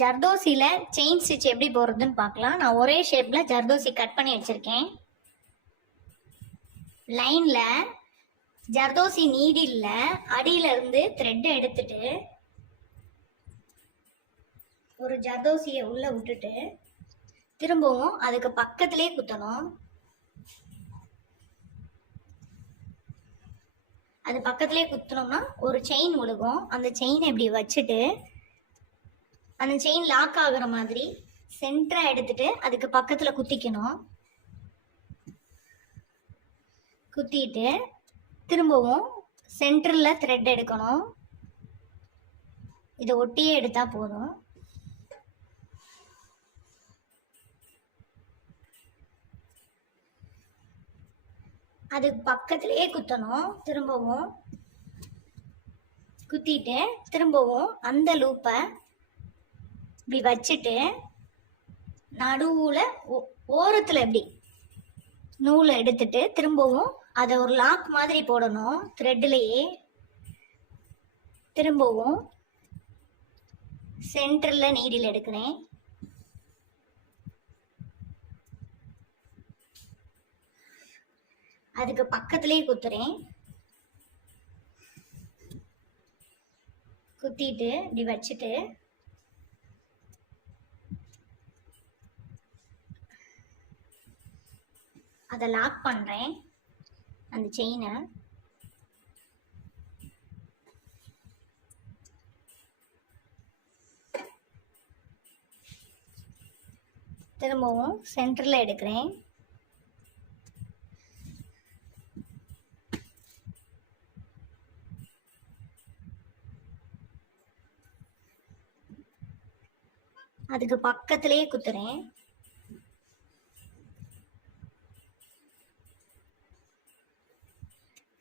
ஜர்தோசியில chain stitch எப்படி போடுறதுன்னு பார்க்கலாம். நான் ஒரே ஷேப்ல ஜர்தோசி கட் பண்ணி வச்சிருக்கேன். லைன்ல ஜர்தோசி நீடில்ல அடியில இருந்து த்ரெட்டை எடுத்துட்டு ஒரு ஜர்தோசியை உள்ள விட்டுட்டு திரும்பவும் அதுக்கு பக்கத்திலே குத்தணும். அது பக்கத்திலே குத்தணும்னா ஒரு செயின் விழுகும். அந்த செயினை இப்படி வச்சுட்டு அந்த செயின் லாக் ஆகுற மாதிரி சென்டரா எடுத்துட்டு அதுக்கு பக்கத்துல குத்திக்கணும். குத்திட்டு திரும்பவும் சென்டர்ல த்ரெட் எடுக்கணும். இதை ஒட்டியே எடுத்தா போதும். அதுக்கு பக்கத்திலேயே குத்தணும். திரும்பவும் குத்திட்டு திரும்பவும் அந்த லூப்பை இப்படி வச்சுட்டு நடுவுல ஓரத்துல எப்படி நூலை எடுத்துட்டு திரும்பவும் அதை ஒரு லாக் மாதிரி போடணும். த்ரெட்லயே திரும்பவும் சென்டர்ல நீடில் எடுக்கிறேன். அதுக்கு பக்கத்திலேயே குத்துறேன். குத்திட்டு இப்படி வச்சுட்டு அதை லாக் பண்றேன். அந்த செயினை திரும்பவும் சென்டர்ல எடுக்கிறேன். அதுக்கு பக்கத்திலேயே குத்துறேன்.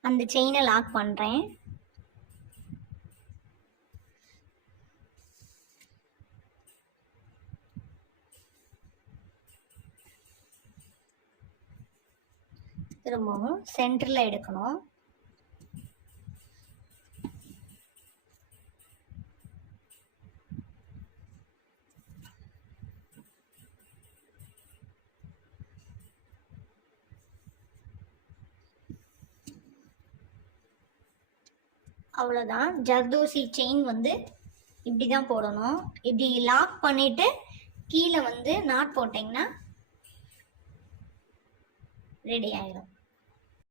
அந்த செயினை லாக் பண்றேன். திரும்பவும் சென்டர்ல எடுக்கணும். அவ்வளோதான். ஜர்தோசி செயின் வந்து இப்படி தான் போடணும். இப்படி லாக் பண்ணிட்டு கீழே வந்து நாட் போட்டிங்கன்னா ரெடி ஆயிடும்.